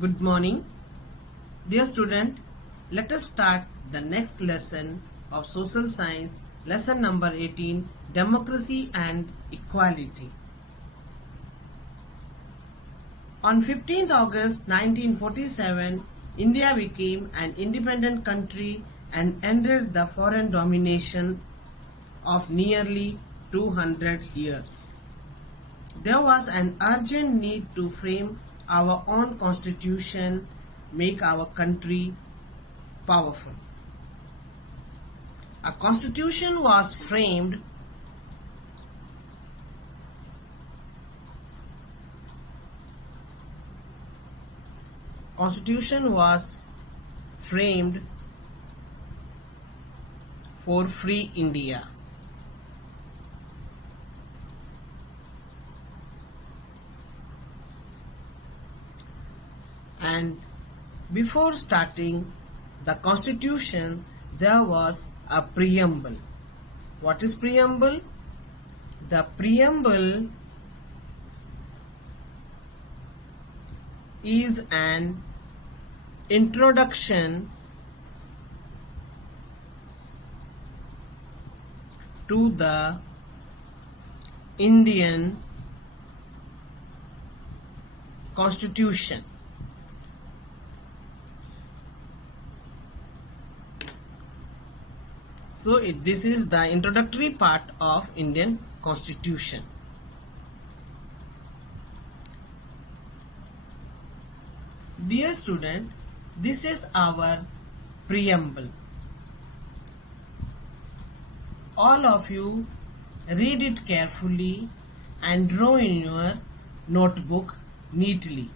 Good morning. Dear student, let us start the next lesson of social science, lesson number 18, democracy and equality. On 15th August 1947, India became an independent country and ended the foreign domination of nearly 200 years. There was an urgent need to frame our own constitution, make our country powerful. A constitution was framed for free India. And before starting the constitution, there was a preamble. What is preamble? The preamble is an introduction to the Indian Constitution. So this is the introductory part of Indian Constitution. Dear student, this is our preamble. All of you read it carefully and draw in your notebook neatly.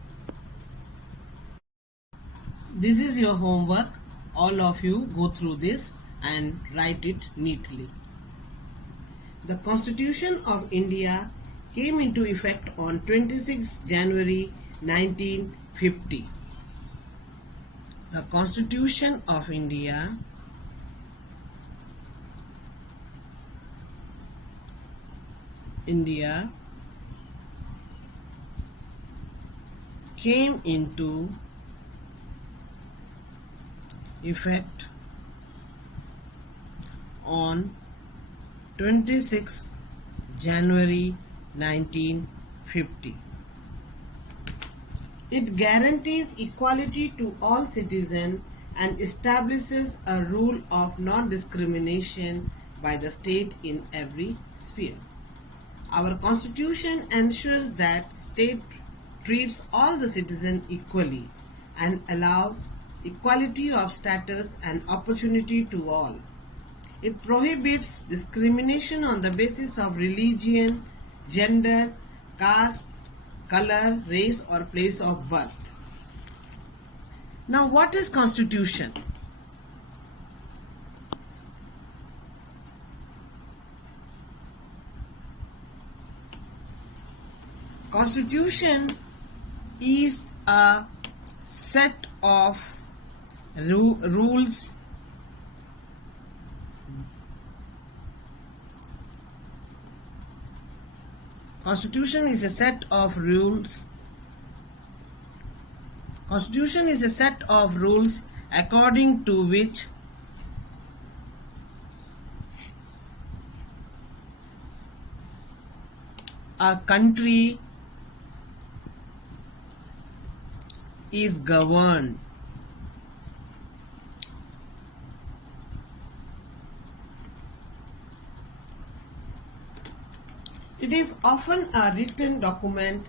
This is your homework. All of you go through this and write it neatly. The Constitution of India came into effect on 26 January 1950. The Constitution of India came into effect on 26 January 1950. It guarantees equality to all citizens and establishes a rule of non-discrimination by the state in every sphere. Our Constitution ensures that state treats all the citizens equally and allows equality of status and opportunity to all. It prohibits discrimination on the basis of religion, gender, caste, color, race or place of birth. Now what is Constitution? Constitution is a set of rules Constitution is a set of rules. Constitution is a set of rules according to which a country is governed. It is often a written document.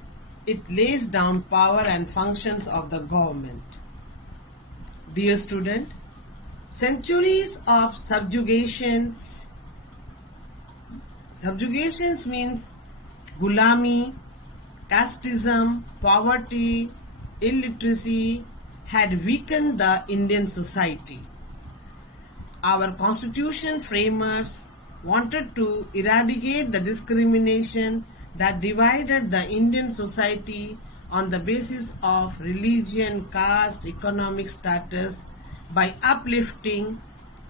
It lays down power and functions of the government. Dear student, centuries of subjugations means gulami, casteism, poverty, illiteracy had weakened the Indian society. Our constitution framers wanted to eradicate the discrimination that divided the Indian society on the basis of religion, caste, economic status by uplifting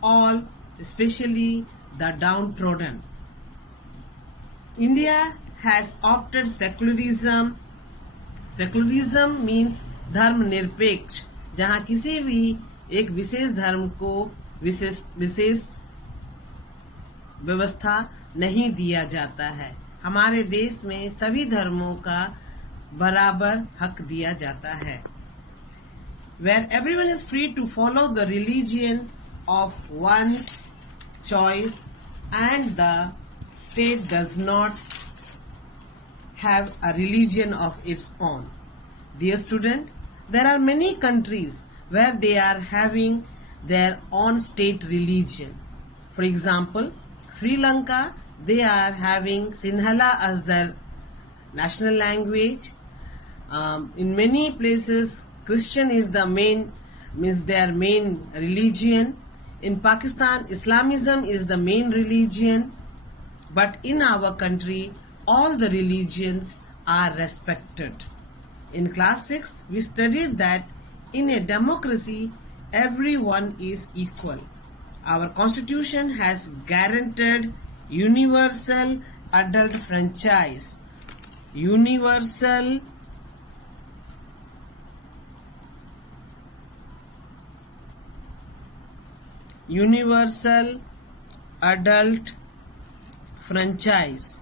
all, especially the downtrodden. India has opted secularism. Secularism means धर्मनिरपेक्ष, जहां किसी भी एक विशेष धर्म को विशेष व्यवस्था नहीं दिया जाता है। हमारे देश में सभी धर्मों का बराबर हक दिया जाता है। Where everyone is free to follow the religion of one's choice and the state does not have a religion of its own. Dear student, there are many countries where they are having their own state religion. For example, Sri Lanka, they are having Sinhala as their national language. In many places, Christian is the their main religion. In Pakistan, Islamism is the main religion. But in our country, all the religions are respected. In class 6, we studied that in a democracy, everyone is equal. Our constitution has guaranteed universal adult franchise. Universal adult franchise.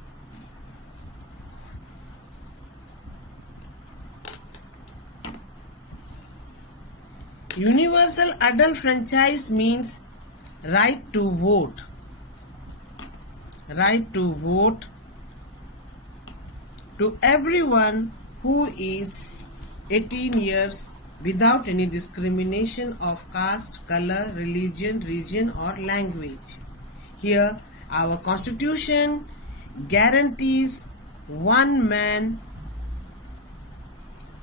Universal adult franchise means right to vote. Right to vote to everyone who is 18 years without any discrimination of caste, color, religion, region or language. Here, our constitution guarantees one man,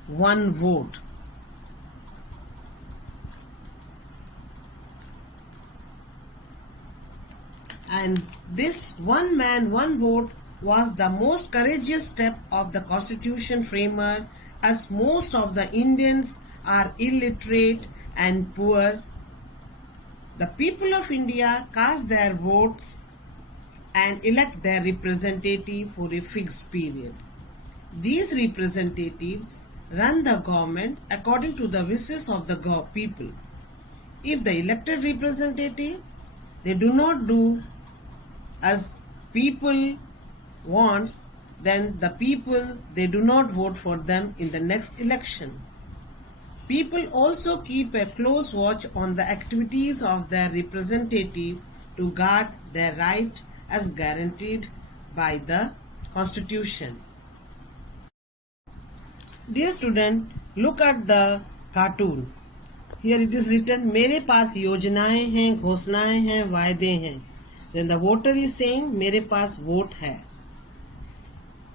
one vote. And this one man, one vote was the most courageous step of the constitution framer, as most of the Indians are illiterate and poor. The people of India cast their votes and elect their representative for a fixed period. These representatives run the government according to the wishes of the people. If the elected representatives, they do not do as people wants, then the people, they do not vote for them in the next election. People also keep a close watch on the activities of their representative to guard their right as guaranteed by the Constitution. Dear student, look at the cartoon. Here it is written, मेरे पास योजनाएं हैं, घोषणाएं हैं, वायदे हैं. Then the voter is saying, मेरे पास vote है.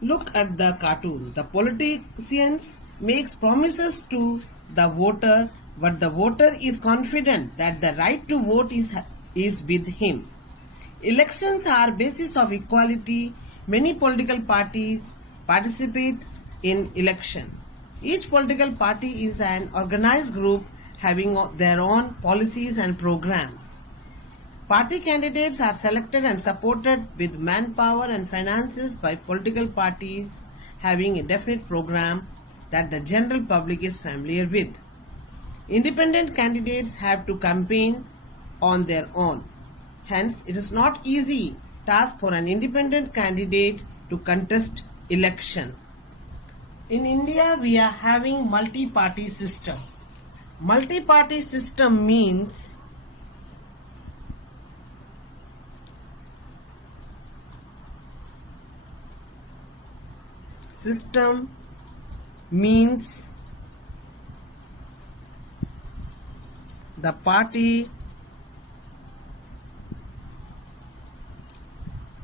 Look at the cartoon. The politicians makes promises to the voter, but the voter is confident that the right to vote is with him. Elections are basis of equality. Many political parties participate in election. Each political party is an organized group having their own policies and programs. Party candidates are selected and supported with manpower and finances by political parties having a definite program that the general public is familiar with. Independent candidates have to campaign on their own. Hence, it is not easy task for an independent candidate to contest election. In India, we are having multi-party system. Multi-party system means the party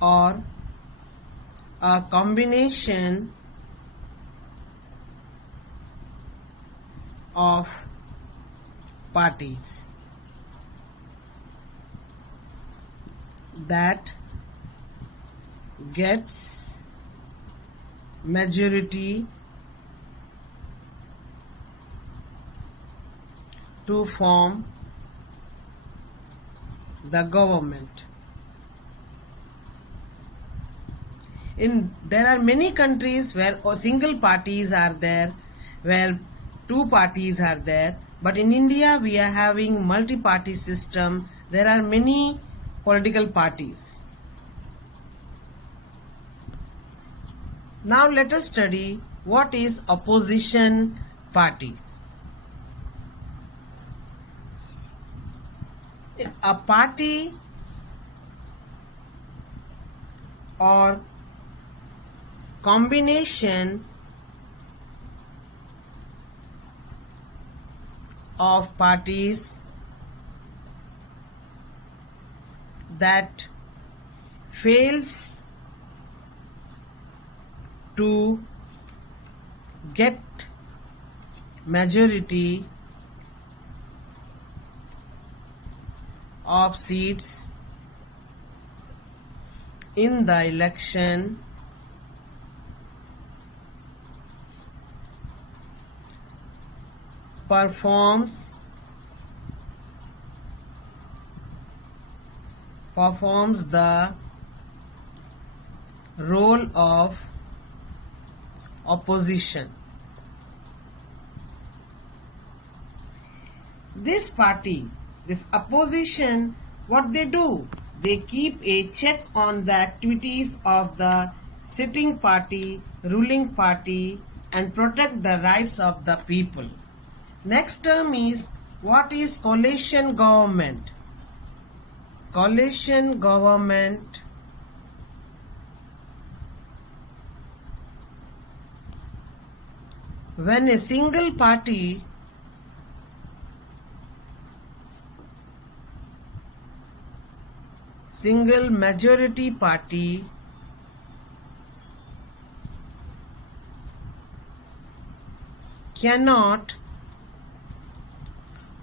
or a combination of parties that gets majority to form the government. There are many countries where single parties are there, where two parties are there, but in India we are having multi-party system. There are many political parties. Now let us study what is opposition party. A party or combination of parties that fails to get majority of seats in the election performs the role of opposition. This party, this opposition, what they do? They keep a check on the activities of the sitting party, ruling party, and protect the rights of the people. Next term is, what is coalition government? Coalition government when a single party single majority party cannot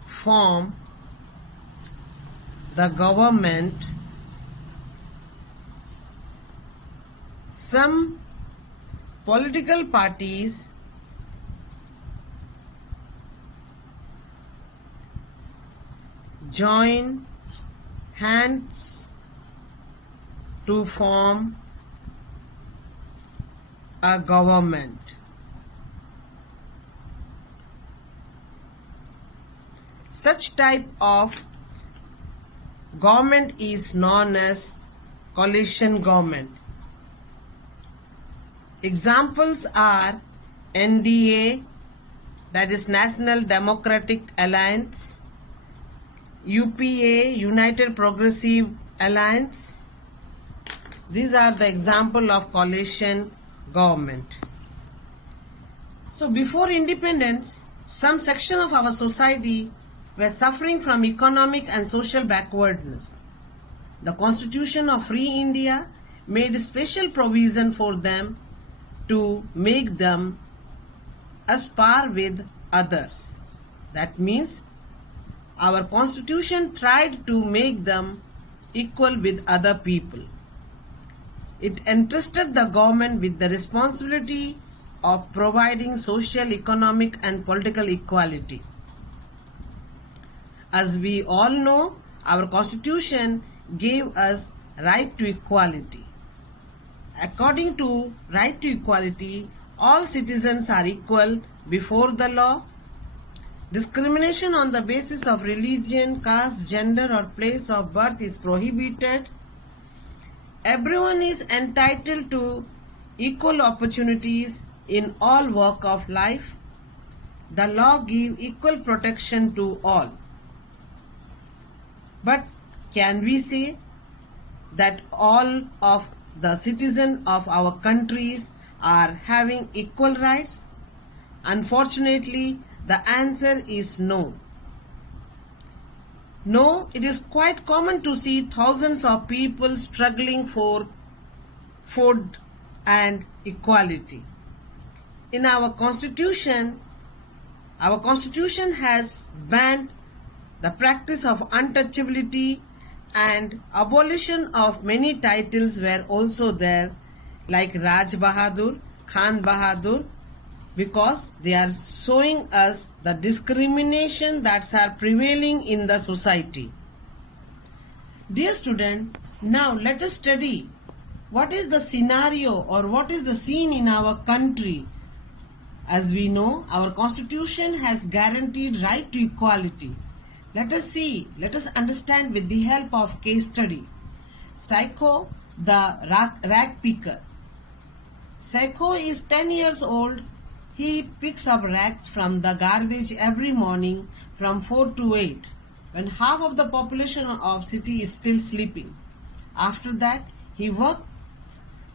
form the government, some political parties join hands to form a government. Such type of government is known as coalition government. Examples are NDA, that is National Democratic Alliance, UPA, United Progressive Alliance. These are the example of coalition government. So before independence, some section of our society were suffering from economic and social backwardness. The Constitution of Free India made special provision for them to make them as par with others. That means our Constitution tried to make them equal with other people. It entrusted the government with the responsibility of providing social, economic and political equality. As we all know, our Constitution gave us right to equality. According to right to equality, all citizens are equal before the law. Discrimination on the basis of religion, caste, gender or place of birth is prohibited. Everyone is entitled to equal opportunities in all walk of life. The law gives equal protection to all. But can we say that all of the citizens of our countries are having equal rights? Unfortunately, the answer is no. No, it is quite common to see thousands of people struggling for food and equality. In our Constitution has banned the practice of untouchability, and abolition of many titles were also there, like Raj Bahadur, Khan Bahadur, because they are showing us the discrimination that are prevailing in the society. Dear student, now let us study what is the scenario or what is the scene in our country As we know, our constitution has guaranteed right to equality. Let us understand with the help of case study. Psycho, the rag picker. Psycho is 10 years old. He picks up rags from the garbage every morning from 4 to 8, when half of the population of city is still sleeping. After that, he works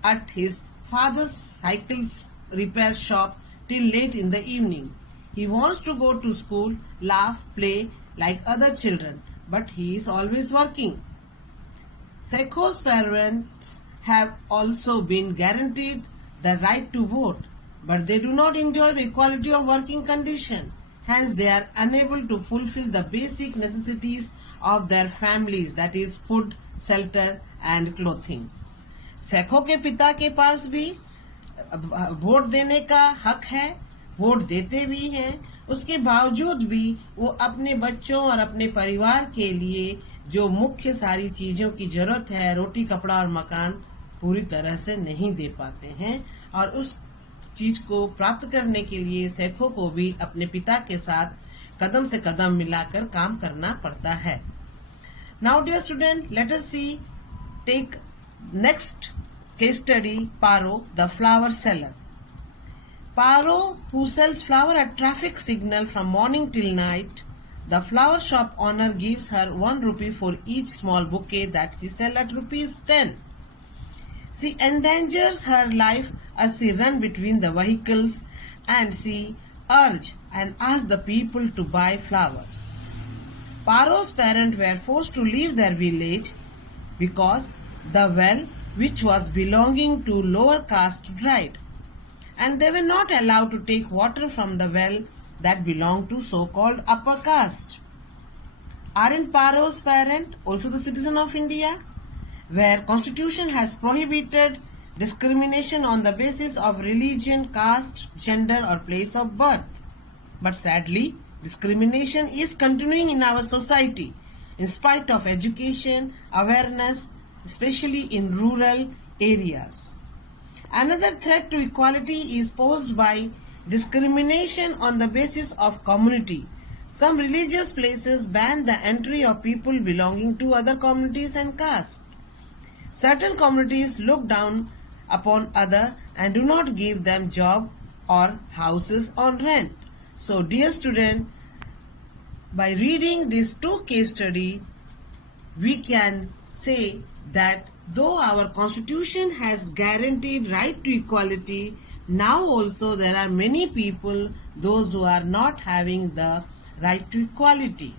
at his father's cycle repair shop till late in the evening. He wants to go to school, laugh, play like other children, but he is always working. Psycho's parents have also been guaranteed the right to vote, but they do not enjoy the equality of working condition. Hence, they are unable to fulfill the basic necessities of their families, that is food, shelter and clothing. सैखो के पिता के पास भी vote देने का हक है, vote देते भी हैं, उसके बावजूद भी वो अपने बच्चों और अपने परिवार के लिए जो मुख्य सारी चीजों की जरूरत है, रोटी, कपड़ा और मकान, पूरी तरह से नहीं दे पाते हैं और उस चीज को प्राप्त करने के लिए सैखो को भी अपने पिता के साथ कदम से कदम मिलाकर काम करना पड़ता है. Now dear student, let us see, take next case study, Paro, the flower seller. Paro, who sells flower at traffic signal from morning till night, the flower shop owner gives her 1 rupee for each small bouquet that she sells at ₹10. She endangers her life as she runs between the vehicles and she urges and asks the people to buy flowers. Paro's parents were forced to leave their village because the well, which was belonging to lower caste, dried, and they were not allowed to take water from the well that belonged to so-called upper caste. Aren't Paro's parents also the citizen of India, where Constitution has prohibited discrimination on the basis of religion, caste, gender or place of birth? But sadly, discrimination is continuing in our society in spite of education, awareness, especially in rural areas. Another threat to equality is posed by discrimination on the basis of community. Some religious places ban the entry of people belonging to other communities and castes. Certain communities look down upon others and do not give them job or houses on rent. So dear student, by reading these two case studies, we can say that though our constitution has guaranteed right to equality, now also there are many people, those who are not having the right to equality.